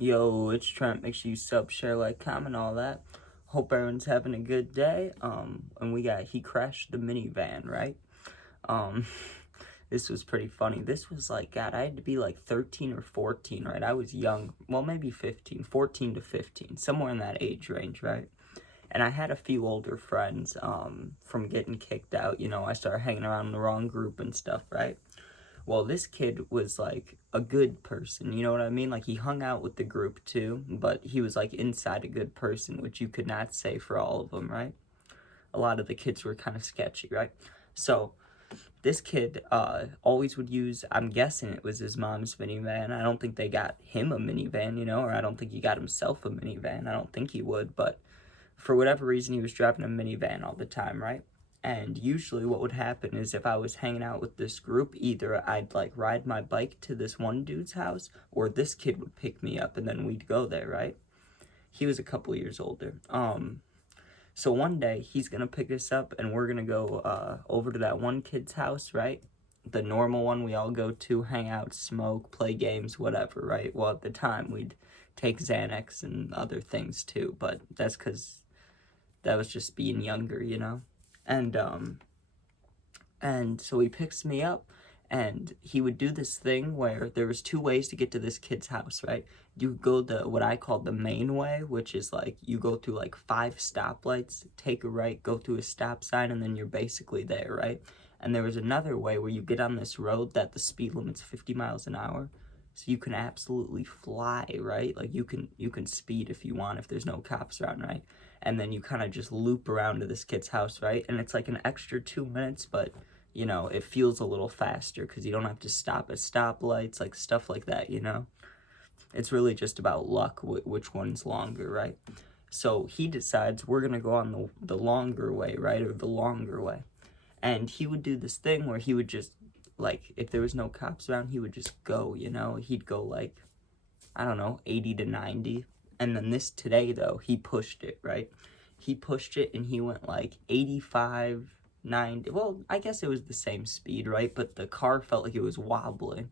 Yo, it's Trent. Make sure you sub, share, like, comment, all that. Hope everyone's having a good day. And he crashed the minivan, right? Um, this was pretty funny. This was like, God, I had to be like 13 or 14, right? I was young. Well, maybe 15, 14 to 15, somewhere in that age range, right? And I had a few older friends, from getting kicked out. I started hanging around in the wrong group and stuff, right? Well, this kid was like a good person, you know what I mean? Like he hung out with the group too, but he was like inside a good person, which you could not say for all of them, right? A lot of the kids were kind of sketchy, right? So this kid always would use, I'm guessing it was his mom's minivan. I don't think they got him a minivan, or I don't think he got himself a minivan. I don't think he would, but for whatever reason, he was driving a minivan all the time, right? And usually what would happen is if I was hanging out with this group, either I'd like ride my bike to this one dude's house or this kid would pick me up and then we'd go there, right? He was a couple years older. So one day he's gonna pick us up and we're gonna go over to that one kid's house, right? The normal one we all go to, hang out, smoke, play games, whatever, right? Well, at the time we'd take Xanax and other things too, but that's because that was just being younger. And and so he picks me up and he would do this thing where there was two ways to get to this kid's house, right? You go the what I call the main way, which is like you go through like 5 stoplights, take a right, go through a stop sign, and then you're basically there, right? And there was another way where you get on this road that the speed limit's 50 miles an hour. So you can absolutely fly, right? Like you can speed if you want, if there's no cops around, right? And then you kind of just loop around to this kid's house, right? And it's like an extra 2 minutes, but it feels a little faster because you don't have to stop at stoplights, like stuff like that. It's really just about luck, which one's longer, right? So he decides we're going to go on the longer way, right? Or the longer way. And he would do this thing where he would just, like, if there was no cops around, he would just go. He'd go like, I don't know, 80 to 90. And then today, though, he pushed it, right? He pushed it and he went like 85, 90. Well, I guess it was the same speed, right? But the car felt like it was wobbling.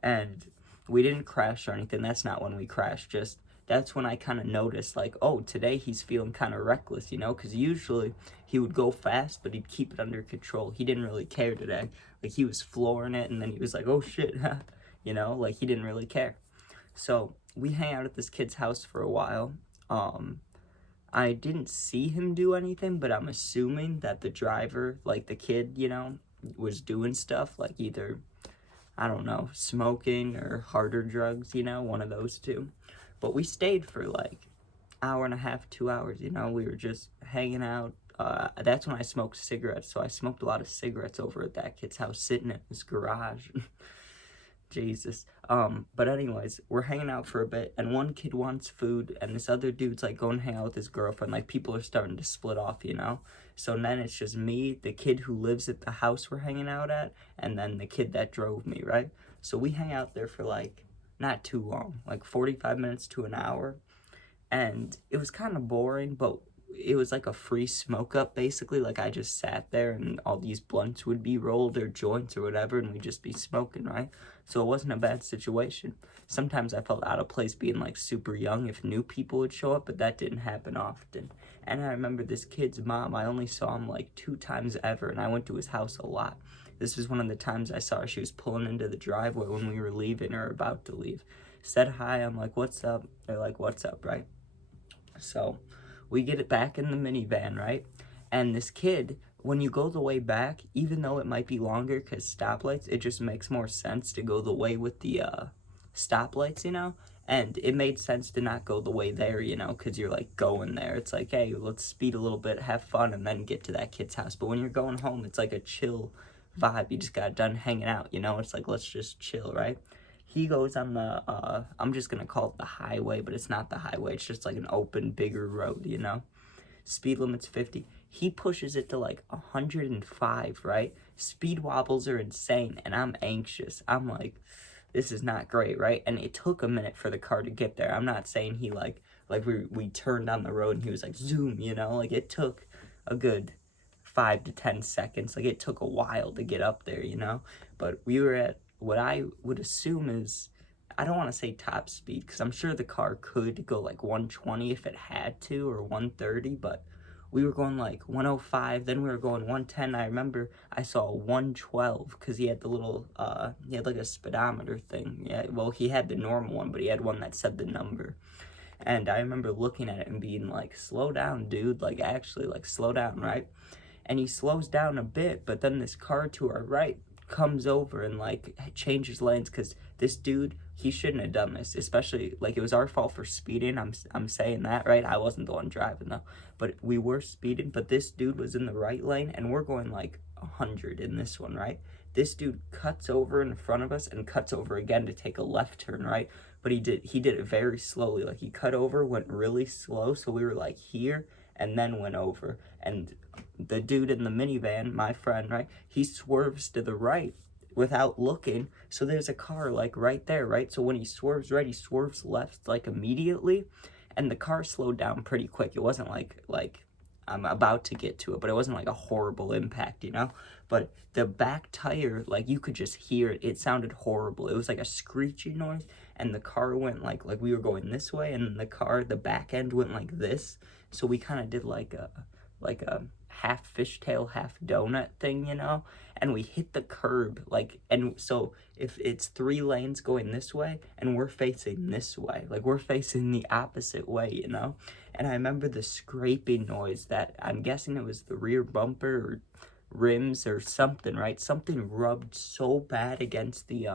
And we didn't crash or anything. That's not when we crashed. Just that's when I kind of noticed, like, oh, today he's feeling kind of reckless, because usually he would go fast, but he'd keep it under control. He didn't really care today. Like, he was flooring it, and then he was like, oh, shit, like, he didn't really care. So we hang out at this kid's house for a while. I didn't see him do anything, but I'm assuming that the driver, like the kid, was doing stuff, like either, I don't know, smoking or harder drugs, one of those two. But we stayed for like hour and a half, 2 hours, we were just hanging out. That's when I smoked cigarettes, so I smoked a lot of cigarettes over at that kid's house, sitting in his garage. Jesus. But anyways, we're hanging out for a bit, and one kid wants food, and this other dude's like going to hang out with his girlfriend. Like, people are starting to split off. So then it's just me, the kid who lives at the house we're hanging out at, and then the kid that drove me, right? So we hang out there for like, not too long, like 45 minutes to an hour. And it was kind of boring, but it was like a free smoke up, basically. Like, I just sat there and all these blunts would be rolled or joints or whatever, and we'd just be smoking, right? So it wasn't a bad situation. Sometimes I felt out of place being like super young if new people would show up, but that didn't happen often. And I remember this kid's mom, I only saw him like 2 times ever, and I went to his house a lot. This was one of the times I saw her. She was pulling into the driveway when we were leaving or about to leave. Said hi, I'm like, what's up? They're like, what's up, right? So we get it back in the minivan, right? And this kid, when you go the way back, even though it might be longer because stoplights, it just makes more sense to go the way with the stoplights. And it made sense to not go the way there, because you're like going there. It's like, hey, let's speed a little bit, have fun, and then get to that kid's house. But when you're going home, it's like a chill vibe. You just got done hanging out, It's like, let's just chill, right? He goes on the, I'm just going to call it the highway, but it's not the highway. It's just like an open, bigger road, Speed limit's 50. He pushes it to like 105, right? Speed wobbles are insane, and I'm anxious. I'm like, this is not great, right? And it took a minute for the car to get there. I'm not saying he like we turned on the road and he was like, zoom, Like, it took a good 5 to 10 seconds. Like, it took a while to get up there, But we were at what I would assume is I don't want to say top speed because I'm sure the car could go like 120 if it had to, or 130, but we were going like 105, then we were going 110. I remember I saw 112 because he had the little, he had like a speedometer thing. Yeah, well, he had the normal one, but he had one that said the number. And I remember looking at it and being like, slow down, dude. Like, actually, like, slow down, right? And he slows down a bit, but then this car to our right comes over and like changes lanes because this dude, he shouldn't have done this, especially like it was our fault for speeding. I'm saying that, right? I wasn't the one driving though, but we were speeding, but this dude was in the right lane and we're going like 100 in this one, right? This dude cuts over in front of us and cuts over again to take a left turn, right? But he did it very slowly. Like he cut over, went really slow, so we were like here and then went over. And the dude in the minivan, my friend, right, he swerves to the right without looking. So there's a car like right there, right? So when he swerves right, he swerves left like immediately, and the car slowed down pretty quick. It wasn't like I'm about to get to it, but it wasn't like a horrible impact, you know? But the back tire, like you could just hear it. It sounded horrible. It was like a screeching noise, and the car went like we were going this way, and the back end went like this. So we kind of did like a half fishtail, half donut thing, you know? And we hit the curb, like, and so if it's 3 lanes going this way and we're facing this way, like we're facing the opposite way, you know? And I remember the scraping noise that I'm guessing it was the rear bumper or rims or something, right? Something rubbed so bad against the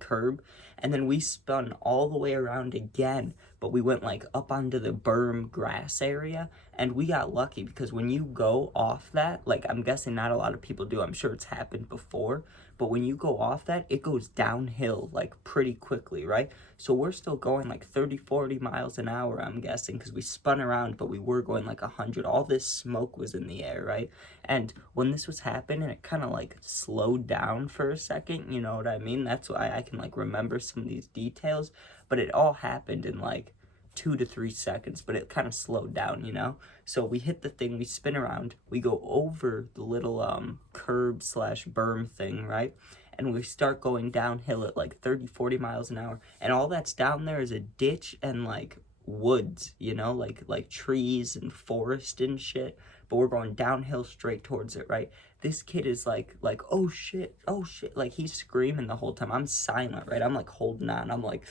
curb, and then we spun all the way around again, but we went like up onto the berm grass area, and we got lucky because when you go off that, like I'm guessing not a lot of people do, I'm sure it's happened before, but when you go off that, it goes downhill like pretty quickly, right? So we're still going like 30-40 miles an hour, I'm guessing, because we spun around, but we were going like 100. All this smoke was in the air, right? And when this was happening, it kind of like slowed down for a second, you know what I mean? That's why I can like remember some of these details, but it all happened in like 2 to 3 seconds, but it kind of slowed down, you know? So we hit the thing, we spin around, we go over the little curb slash berm thing, right? And we start going downhill at like 30-40 miles an hour, and all that's down there is a ditch and like woods, you know, like trees and forest and shit, but we're going downhill straight towards it, right? This kid is like oh shit, like he's screaming the whole time. I'm silent, right? I'm like holding on, I'm like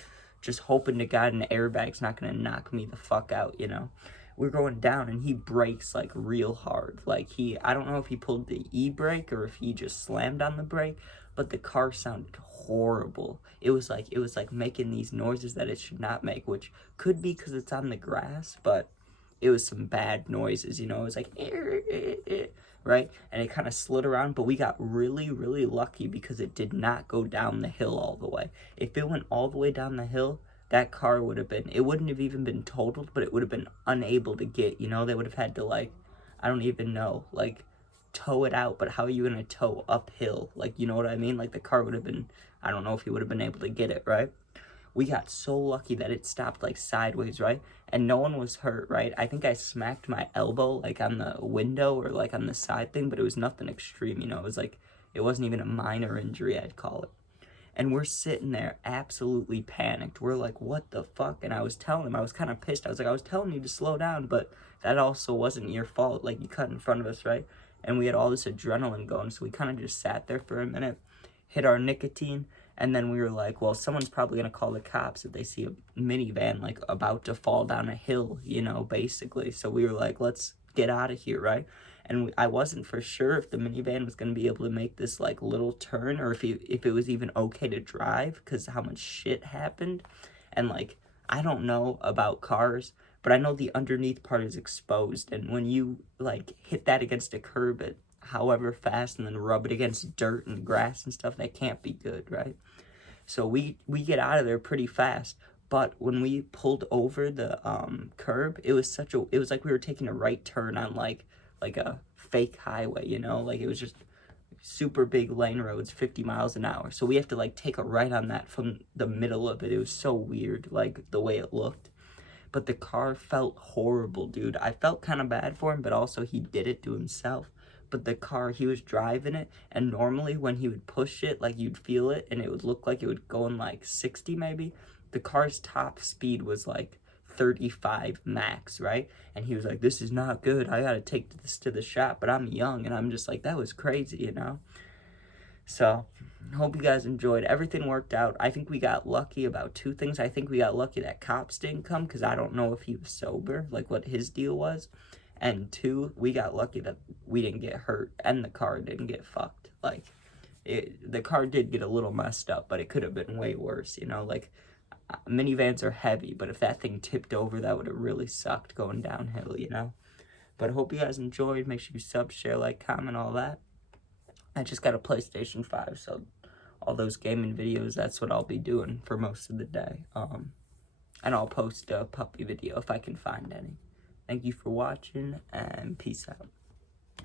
just hoping to God an airbag's not gonna knock me the fuck out, you know? We're going down and he brakes like real hard. Like I don't know if he pulled the e-brake or if he just slammed on the brake, but the car sounded horrible. It was like making these noises that it should not make, which could be because it's on the grass, but it was some bad noises, you know? It was like right? And it kind of slid around, but we got really, really lucky because it did not go down the hill all the way. If it went all the way down the hill, that car would have been, it wouldn't have even been totaled, but it would have been unable to get, you know? They would have had to like, I don't even know, like tow it out, but how are you going to tow uphill? Like, you know what I mean? Like the car would have been, I don't know if he would have been able to get it, right? We got so lucky that it stopped like sideways, right? And no one was hurt, right? I think I smacked my elbow like on the window or like on the side thing, but it was nothing extreme, you know? It was like, it wasn't even a minor injury, I'd call it. And we're sitting there absolutely panicked. We're like, what the fuck? And I was telling him, I was kind of pissed. I was like, I was telling you to slow down, but that also wasn't your fault. Like, you cut in front of us, right? And we had all this adrenaline going, so we kind of just sat there for a minute, hit our nicotine, and then we were like, well, someone's probably going to call the cops if they see a minivan, like, about to fall down a hill, you know, basically. So we were like, let's get out of here, right? And I wasn't for sure if the minivan was going to be able to make this, like, little turn or if it was even okay to drive because how much shit happened. And, like, I don't know about cars, but I know the underneath part is exposed. And when you, like, hit that against a curb at however fast and then rub it against dirt and grass and stuff, that can't be good, right? So we get out of there pretty fast. But when we pulled over the curb, it was like we were taking a right turn on like a fake highway, you know? Like it was just super big lane roads, 50 miles an hour. So we have to like take a right on that from the middle of it. It was so weird, like the way it looked. But the car felt horrible, dude. I felt kind of bad for him, but also he did it to himself. but the car, he was driving it, and normally when he would push it, like, you'd feel it, and it would look like it would go in, like, 60 maybe. The car's top speed was, like, 35 max, right? And he was like, this is not good. I gotta take this to the shop. But I'm young, and I'm just like, that was crazy, you know? So, hope you guys enjoyed. Everything worked out. I think we got lucky about 2 things. I think we got lucky that cops didn't come, because I don't know if he was sober, like what his deal was. And 2, we got lucky that we didn't get hurt, and the car didn't get fucked. Like, the car did get a little messed up, but it could have been way worse, you know? Like, minivans are heavy, but if that thing tipped over, that would have really sucked going downhill, you know? But I hope you guys enjoyed. Make sure you sub, share, like, comment, all that. I just got a PlayStation 5, so all those gaming videos, that's what I'll be doing for most of the day. And I'll post a puppy video if I can find any. Thank you for watching, and peace out.